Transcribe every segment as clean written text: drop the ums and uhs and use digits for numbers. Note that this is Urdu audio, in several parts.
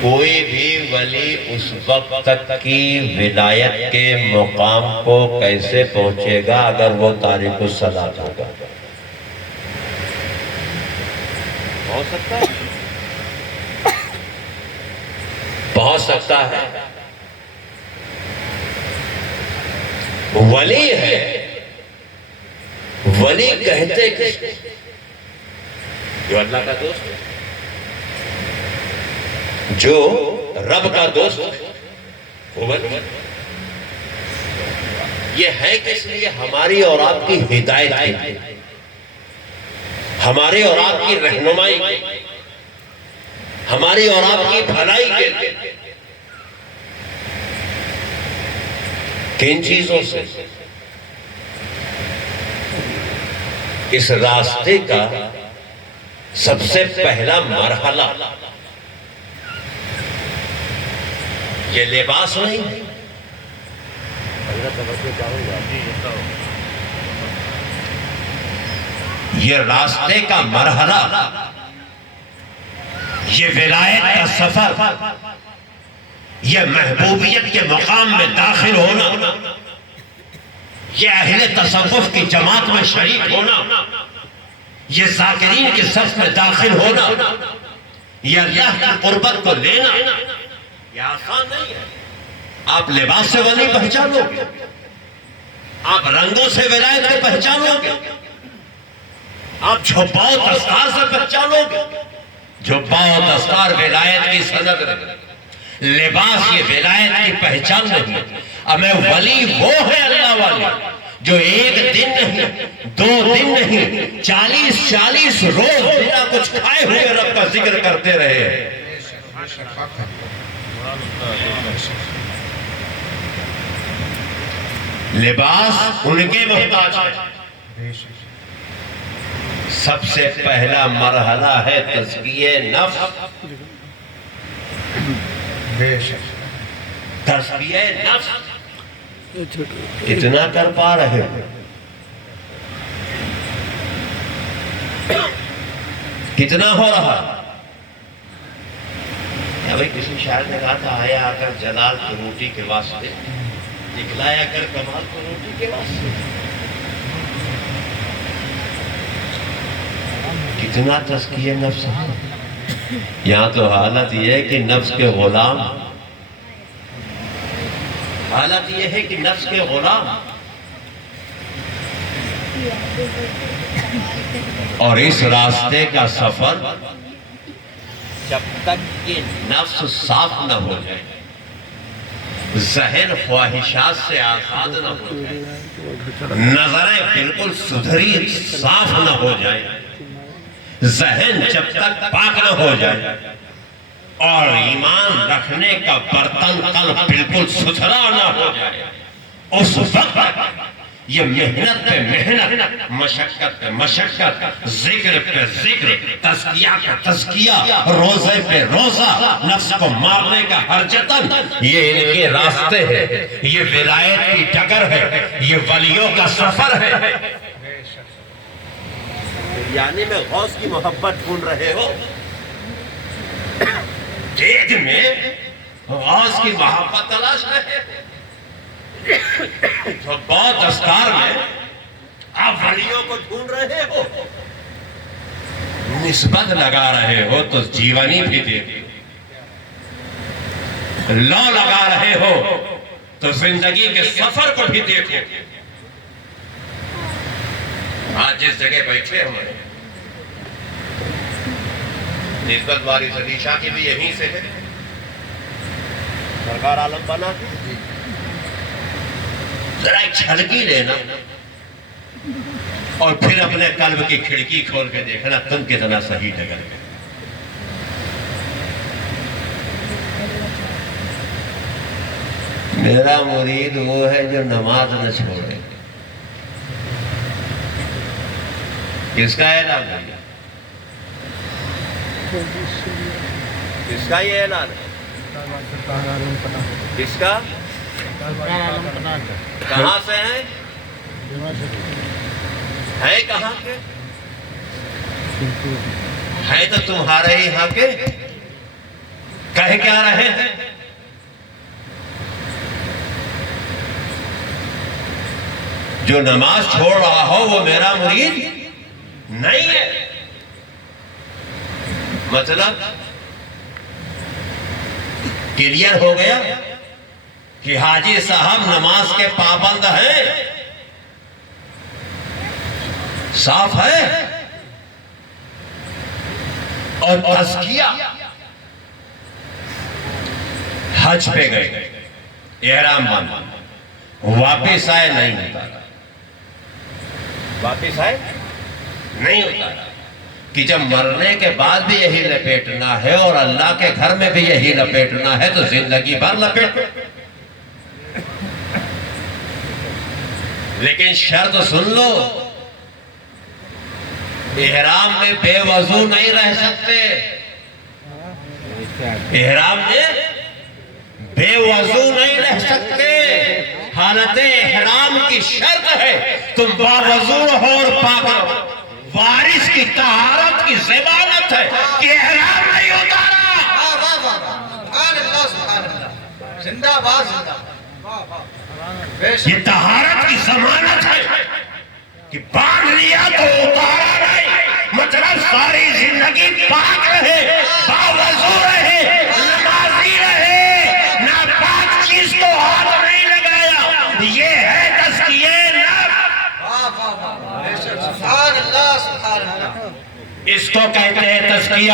کوئی بھی ولی اس وقت تک کی ولایت کے مقام کو کیسے پہنچے گا اگر وہ تارک الصلاۃ ہوگا؟ پہنچ سکتا ہے؟ پہنچ سکتا ہے؟ ولی ہے، ولی کہتے کس جو اللہ کا دوست ہے، جو رب کا دوست ہے، وہ ولی یہ ہے کس لیے؟ ہماری اور آپ کی ہدایت کے لیے، ہماری اور آپ کی رہنمائی کے لیے، ہماری اور آپ کی بھلائی کے لیے۔ کن چیزوں سے؟ اس راستے کا سب سے پہلا مرحلہ یہ لباس نہیں ہے، یہ راستے کا مرحلہ، یہ ولایت کا سفر، یہ محبوبیت کے مقام میں داخل ہونا، یہ اہل تصوف کی جماعت میں شریک ہونا، یہ ذاکرین کے صف میں داخل ہونا، یہ اللہ کی قربت کو لینا، یہ آسان نہیں ہے۔ آپ لباس سے ولی پہچانو گے، آپ رنگوں سے ولایت کو پہچانو گے، آپ جھباؤ دستار سے پہچانو گے۔ جھباؤ دستار ولایت کی سند ہے، لباس یہ ولایت کی پہچان نہیں۔ ہمیں ولی وہ ہے اللہ والے جو ایک دن نہیں، 2 دن نہیں، 40 روز بنا کچھ کھائے ہوئے رب کا ذکر کرتے رہے۔ لباس ان کے محتاج ہے۔ سب سے پہلا مرحلہ ہے تزکیہ نفس، تزکیہ نفس کتنا کر پا رہے ہو؟ کتنا ہو رہا ہے؟ بھائی کسی شاعر نے کہا تھا، آیا آ کر جلال کو روٹی کے واسطے، دکھلایا کر کمال کو روٹی کے واسطے۔ کتنا تزکیہ نفس ہے؟ یہاں تو حالت یہ ہے کہ نفس کے غلام، حالت یہ ہے کہ نفس کے غلام، اور اس راستے کا سفر جب تک کہ نفس صاف نہ ہو جائے، ذہن خواہشات سے آزاد نہ ہو جائے، نظریں بالکل سدھری صاف نہ ہو جائے، ذہن جب تک پاک نہ ہو جائے، اور ایمان رکھنے کا برتن قلب بالکل ستھرا نہ ہو جائے، اس وقت یہ محنت پہ محنت، مشقت پہ مشقت، ذکر پہ ذکر، تزکیہ پہ تزکیہ، روزے پہ روزہ، نفس کو مارنے کا ہر جتن، یہ ان کے راستے ہے، یہ ولایت کی ڈگر ہے، یہ ولیوں کا سفر ہے۔ یعنی میں غوث کی محبت ڈھونڈ رہے ہو، جید میں غوث کی محبت تلاش رہے ہو، جھباؤ دستار میں آپ ولیوں کو ڈھونڈ رہے ہو، نسبت لگا رہے ہو تو جیونی بھی دے دے، لو لگا رہے ہو تو زندگی کے سفر کو بھی دیکھو۔ آج جس جگہ بیٹھے ہوئے نسبت وارث علی شاہ کی بھی یہیں سے ہے، سرکار عالم بنا کے ذرا ایک جھلکی لینا، اور پھر اپنے قلب کی کھڑکی کھول کے دیکھنا تم کتنا صحیح ڈگر ہے۔ میرا مرید وہ ہے جو نماز نہ چھوڑے۔ کس کا اعلان ہے؟ کس کا یہ اعلان ہے؟ کس کا؟ کہاں سے ہیں؟ ہے کہاں کے؟ ہے تو تمہارے ہی ہاں کے؟ کہہ کیا رہے ہیں؟ جو نماز چھوڑ رہا ہو وہ میرا مرید نہیں ہے۔ مطلب کلیئر ہو گیا کہ حاجی صاحب نماز کے پابند ہیں، صاف ہے۔ اور تزکیہ، حج پہ گئے، احرام باندھا، واپس آئے نہیں ہوتا، واپس آئے نہیں ہوتا کہ جب مرنے کے بعد بھی یہی لپیٹنا ہے اور اللہ کے گھر میں بھی یہی لپیٹنا ہے تو زندگی بھر لپیٹ۔ لیکن شرط سن لو، احرام میں بے وضو نہیں رہ سکتے، احرام میں بے وضو نہیں رہ سکتے۔ حالت احرام کی شرط ہے تم باوضو ہو اور پاک رہو۔ وارث کی طہارت کی ضمانت ہے کہ احرام نہیں اتارا۔ سبحان اللہ سبحان اللہ، زندہ باد زندہ باد۔ یہ طہارت کی ضمانت ہے کہ باندھ لیا تو اتارا نہیں، مطلب ساری زندگی پاک رہے، باوضو رہے، نمازی رہے، ناپاک چیز کو ہاتھ نہیں لگایا۔ یہ ہے تزکیہ نفس۔ سبحان اللہ سبحان اللہ۔ اس کو کہتے ہیں تزکیہ،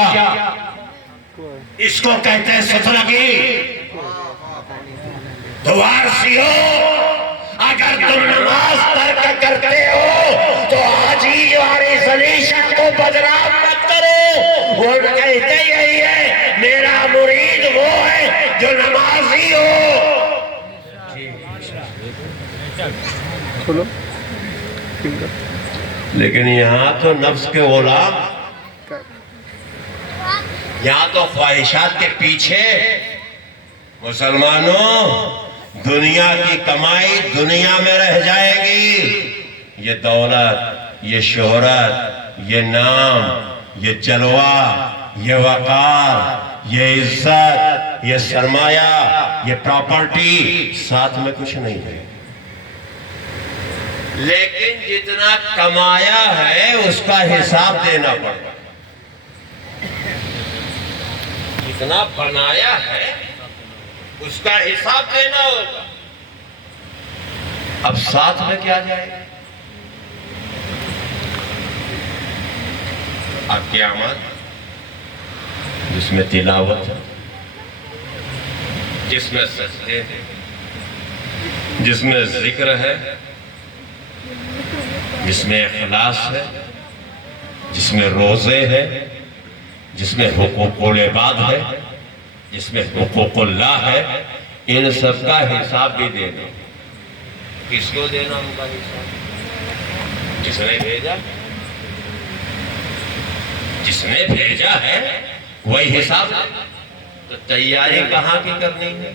اس کو کہتے ہیں سترگی۔ تو وارثیو، اگر تم نماز ترک کرتے ہو تو حاجی وارث علی شاہ کو بدنام مت کرو۔ وہ کہتے یہی ہے میرا مرید وہ ہے جو نمازی ہو۔ لیکن یہاں تو نفس کے غلام، یہاں تو خواہشات کے پیچھے۔ مسلمانوں، دنیا کی کمائی دنیا میں رہ جائے گی۔ یہ دولت، یہ شہرت، یہ نام، یہ جلوہ، یہ وقار، یہ عزت، یہ سرمایہ، یہ پراپرٹی ساتھ میں کچھ نہیں ہے۔ لیکن جتنا کمایا ہے اس کا حساب دینا پڑتا، جتنا بنایا ہے اس کا حساب دینا ہوگا۔ اب ساتھ میں کیا جائے گا؟ اب قیامت جس میں تلاوت ہے، جس میں سجدے ہے، جس میں ذکر ہے، جس میں اخلاص ہے، جس میں روزے ہے، جس میں حقوق العباد ہے، جس میں حقوق اللہ ہے، ان سب کا حساب بھی دینا۔ کس کو دینا ہوگا حساب؟ جس نے بھیجا، جس نے بھیجا ہے وہی حساب ہے۔ تو تیاری کہاں کی کرنی ہے؟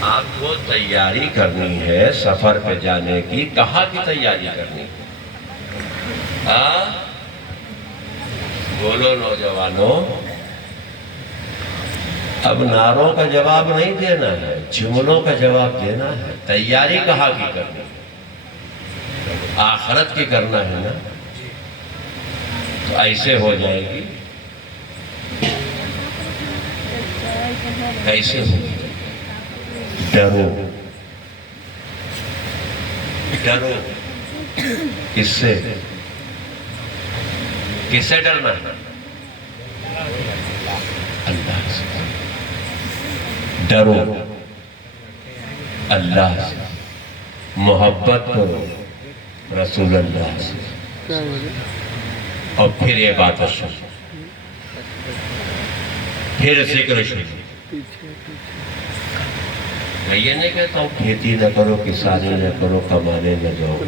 آپ کو تیاری کرنی ہے سفر پہ جانے کی۔ کہاں کی تیاری کرنی ہے؟ بولو نوجوانوں، اب نعروں کا جواب نہیں دینا ہے، جملوں کا جواب دینا ہے۔ تیاری کہاں کی کرنی ہے؟ آخرت کی کرنا ہے نا۔ تو ایسے ہو جائے گی، ایسے ہو جائے گی۔ ڈرو، ڈرو۔ کس سے؟ کس سے ڈرنا ہے؟ اللہ سے ڈرو، اللہ سے محبت کرو، رسول اللہ سے، اور پھر یہ بات شروع، پھر ذکر شروع۔ میں یہ نہیں کہتا ہوں کھیتی نہ کرو، کسانی نہ کرو، کمانے نہ جاؤ،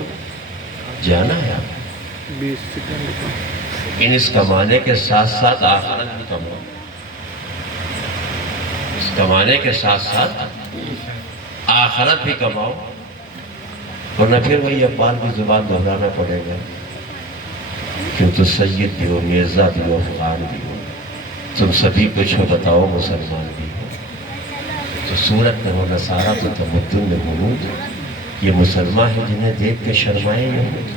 جانا ہے آپ۔ لیکن اس کمانے کے ساتھ ساتھ آخرت بھی کماؤ، اس کمانے کے ساتھ ساتھ آخرت بھی کماؤ، ورنہ پھر وہی اقبال کی زبان دہرانا پڑے گا کہ تو سید بھی ہو، مرزا بھی ہو، افغان بھی ہو۔ تم سبھی کچھ ہو بتاؤ مسلمان بھی ہو، تو صورت میں ہو نصارہ تو تمدن میں غنود، یہ مسلمان ہیں جنہیں دیکھ کے شرمائے یہود۔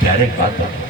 پیارے بات بتاؤ،